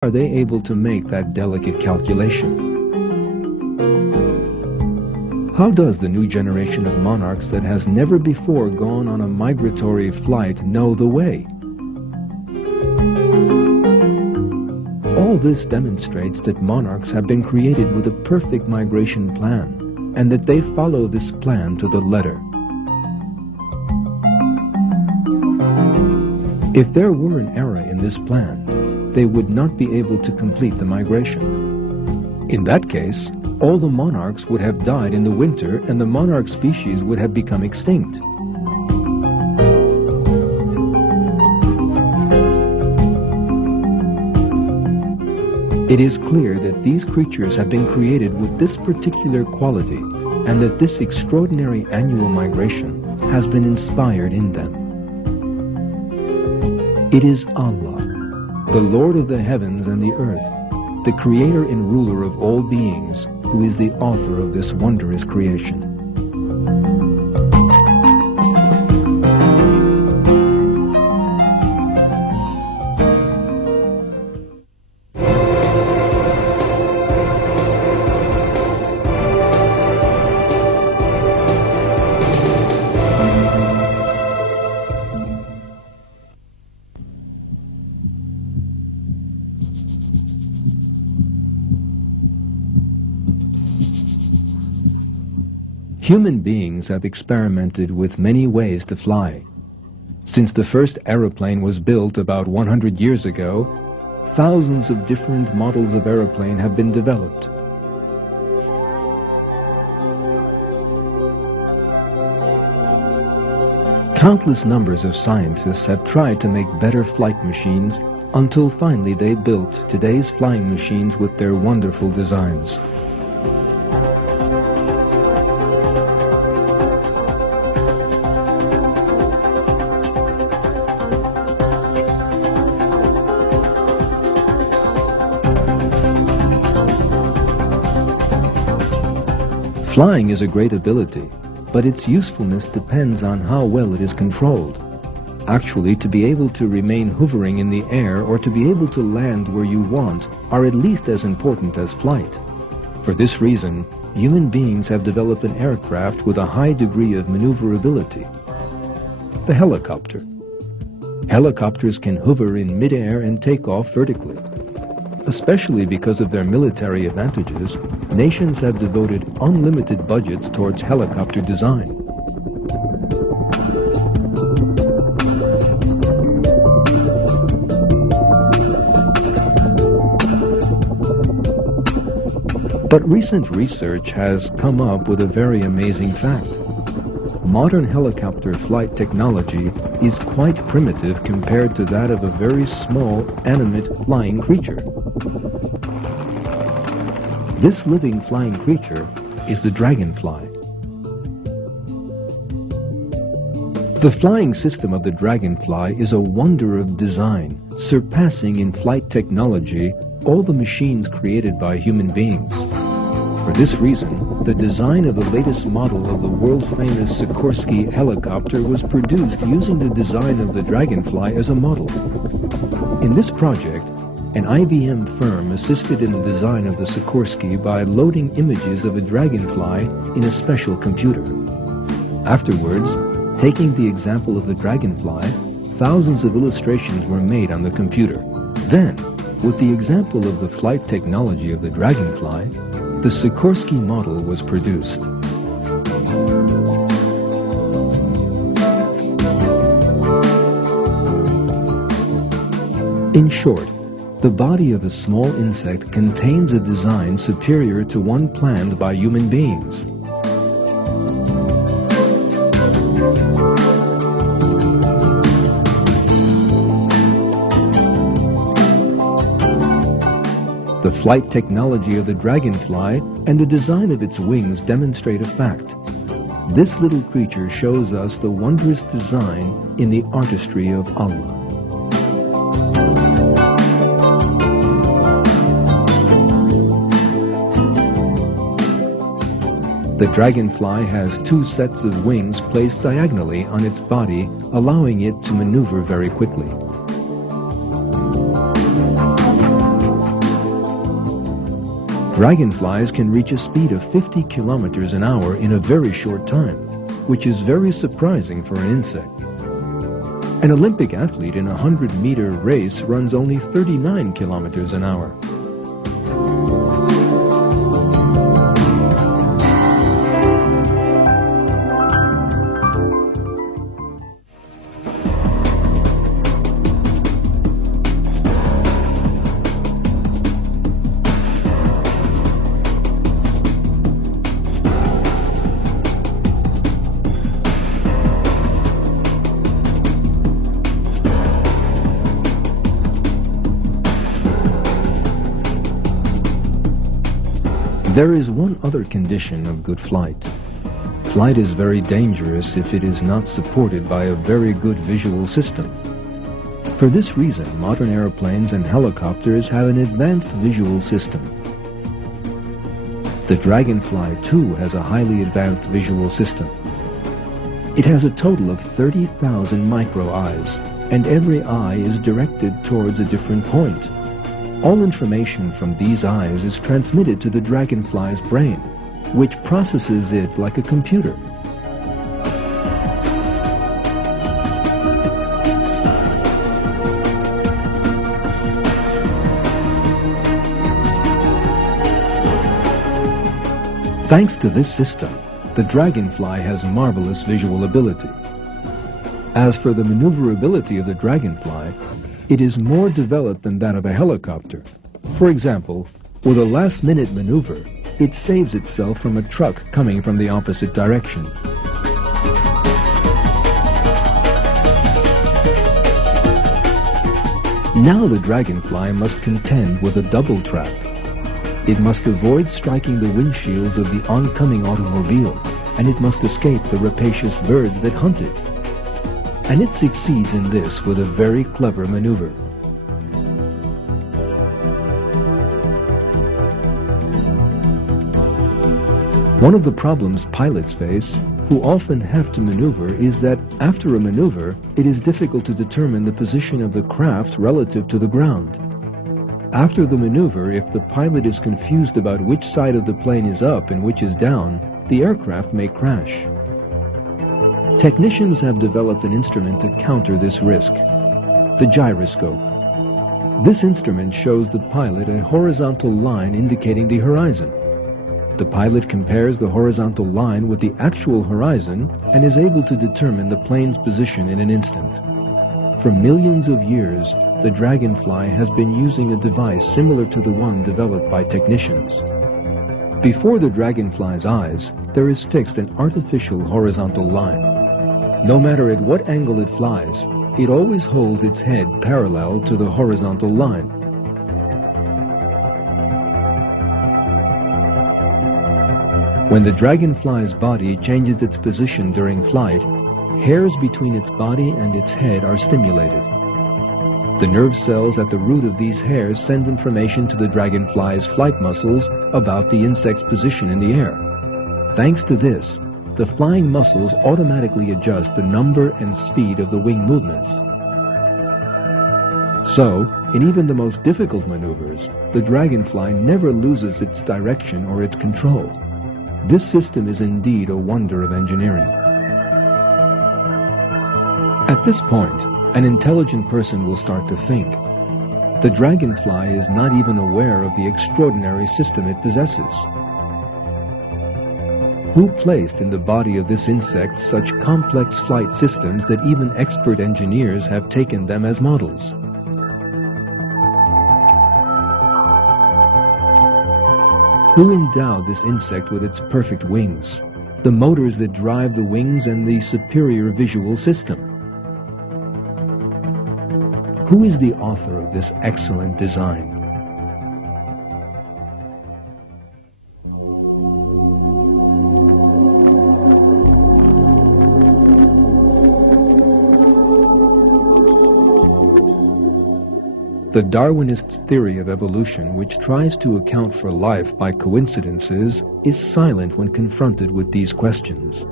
are they able to make that delicate calculation? How does the new generation of monarchs that has never before gone on a migratory flight know the way? All this demonstrates that monarchs have been created with a perfect migration plan, and that they follow this plan to the letter. If there were an error in this plan, they would not be able to complete the migration. In that case, all the monarchs would have died in the winter and the monarch species would have become extinct. It is clear that these creatures have been created with this particular quality and that this extraordinary annual migration has been inspired in them. It is Allah, the Lord of the heavens and the earth, the creator and ruler of all beings, who is the author of this wondrous creation. Human beings have experimented with many ways to fly. Since the first aeroplane was built about 100 years ago, thousands of different models of aeroplane have been developed. Countless numbers of scientists have tried to make better flight machines until finally they built today's flying machines with their wonderful designs. Flying is a great ability, but its usefulness depends on how well it is controlled. Actually, to be able to remain hovering in the air or to be able to land where you want are at least as important as flight. For this reason, human beings have developed an aircraft with a high degree of maneuverability. The helicopter. Helicopters can hover in mid-air and take off vertically. Especially because of their military advantages, nations have devoted unlimited budgets towards helicopter design. But recent research has come up with a very amazing fact. Modern helicopter flight technology is quite primitive compared to that of a very small, animate flying creature. This living flying creature is the dragonfly. The flying system of the dragonfly is a wonder of design, surpassing in flight technology all the machines created by human beings. For this reason, the design of the latest model of the world-famous Sikorsky helicopter was produced using the design of the dragonfly as a model. In this project, an IBM firm assisted in the design of the Sikorsky by loading images of a dragonfly in a special computer. Afterwards, taking the example of the dragonfly, thousands of illustrations were made on the computer. Then, with the example of the flight technology of the dragonfly, the Sikorsky model was produced. In short, the body of a small insect contains a design superior to one planned by human beings. The flight technology of the dragonfly and the design of its wings demonstrate a fact. This little creature shows us the wondrous design in the artistry of Allah. The dragonfly has two sets of wings placed diagonally on its body, allowing it to maneuver very quickly. Dragonflies can reach a speed of 50 kilometers an hour in a very short time, which is very surprising for an insect. An Olympic athlete in a 100-meter race runs only 39 kilometers an hour. There is one other condition of good flight. Flight is very dangerous if it is not supported by a very good visual system. For this reason, modern airplanes and helicopters have an advanced visual system. The Dragonfly, too, has a highly advanced visual system. It has a total of 30,000 micro-eyes, and every eye is directed towards a different point. All information from these eyes is transmitted to the dragonfly's brain, which processes it like a computer. Thanks to this system, the dragonfly has marvelous visual ability. As for the maneuverability of the dragonfly, it is more developed than that of a helicopter. For example, with a last-minute maneuver, it saves itself from a truck coming from the opposite direction. Now the dragonfly must contend with a double trap. It must avoid striking the windshields of the oncoming automobile, and it must escape the rapacious birds that hunt it. And it succeeds in this with a very clever maneuver. One of the problems pilots face, who often have to maneuver, is that after a maneuver, it is difficult to determine the position of the craft relative to the ground. After the maneuver, if the pilot is confused about which side of the plane is up and which is down, the aircraft may crash. Technicians have developed an instrument to counter this risk, the gyroscope. This instrument shows the pilot a horizontal line indicating the horizon. The pilot compares the horizontal line with the actual horizon and is able to determine the plane's position in an instant. For millions of years, the dragonfly has been using a device similar to the one developed by technicians. Before the dragonfly's eyes, there is fixed an artificial horizontal line. No matter at what angle it flies, it always holds its head parallel to the horizontal line. When the dragonfly's body changes its position during flight, hairs between its body and its head are stimulated. The nerve cells at the root of these hairs send information to the dragonfly's flight muscles about the insect's position in the air. Thanks to this, the flying muscles automatically adjust the number and speed of the wing movements. So, in even the most difficult maneuvers, the dragonfly never loses its direction or its control. This system is indeed a wonder of engineering. At this point, an intelligent person will start to think. The dragonfly is not even aware of the extraordinary system it possesses. Who placed in the body of this insect such complex flight systems that even expert engineers have taken them as models? Who endowed this insect with its perfect wings, the motors that drive the wings, and the superior visual system? Who is the author of this excellent design? The Darwinist theory of evolution, which tries to account for life by coincidences, is silent when confronted with these questions.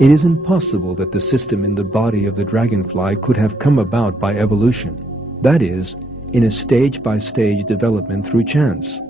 It is impossible that the system in the body of the dragonfly could have come about by evolution, that is, in a stage-by-stage development through chance.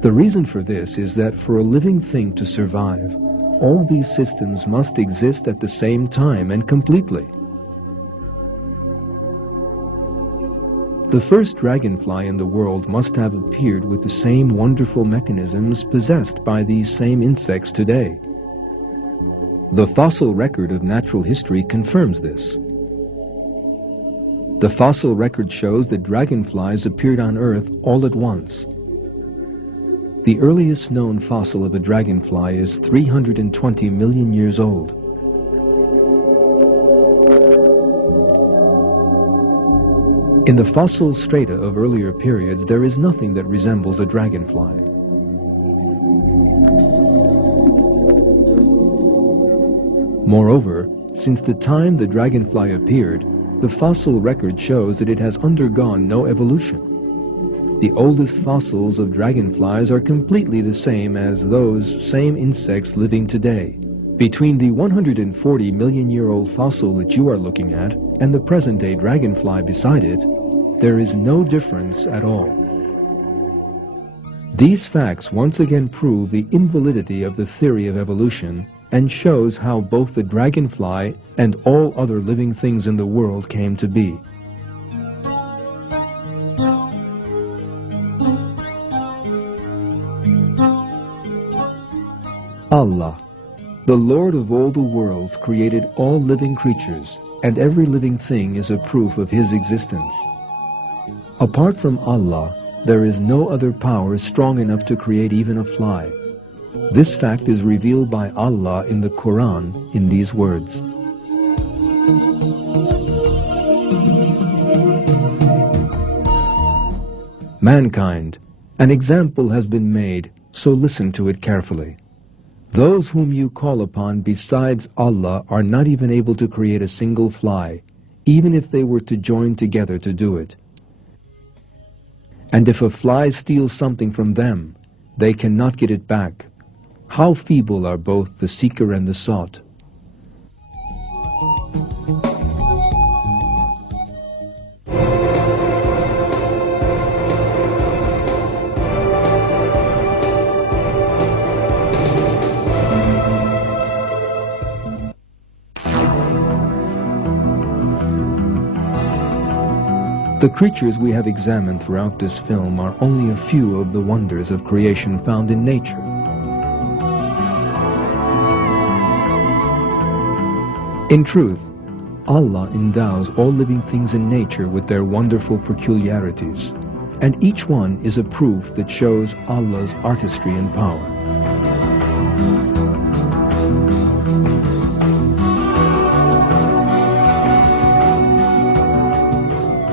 The reason for this is that for a living thing to survive, all these systems must exist at the same time and completely. The first dragonfly in the world must have appeared with the same wonderful mechanisms possessed by these same insects today. The fossil record of natural history confirms this. The fossil record shows that dragonflies appeared on Earth all at once. The earliest known fossil of a dragonfly is 320 million years old. In the fossil strata of earlier periods, there is nothing that resembles a dragonfly. Moreover, since the time the dragonfly appeared, the fossil record shows that it has undergone no evolution. The oldest fossils of dragonflies are completely the same as those same insects living today. Between the 140 million-year-old fossil that you are looking at and the present-day dragonfly beside it, there is no difference at all. These facts once again prove the invalidity of the theory of evolution and shows how both the dragonfly and all other living things in the world came to be. Allah, the Lord of all the worlds, created all living creatures, and every living thing is a proof of His existence. Apart from Allah, there is no other power strong enough to create even a fly. This fact is revealed by Allah in the Quran in these words. Mankind, an example has been made, so listen to it carefully. Those whom you call upon besides Allah are not even able to create a single fly, even if they were to join together to do it. And if a fly steals something from them, they cannot get it back. How feeble are both the seeker and the sought. The creatures we have examined throughout this film are only a few of the wonders of creation found in nature. In truth, Allah endows all living things in nature with their wonderful peculiarities, and each one is a proof that shows Allah's artistry and power.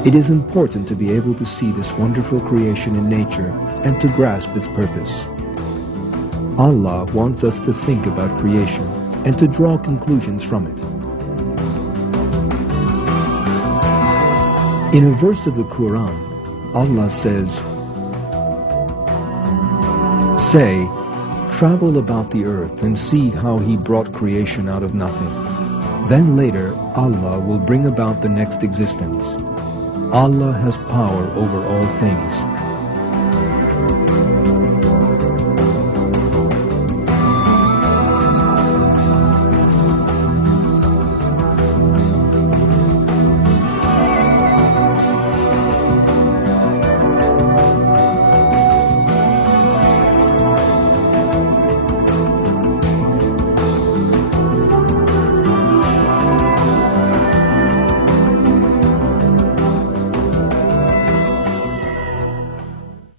It is important to be able to see this wonderful creation in nature and to grasp its purpose. Allah wants us to think about creation and to draw conclusions from it. In a verse of the Quran, Allah says, "Say, travel about the earth and see how He brought creation out of nothing. Then later, Allah will bring about the next existence. Allah has power over all things.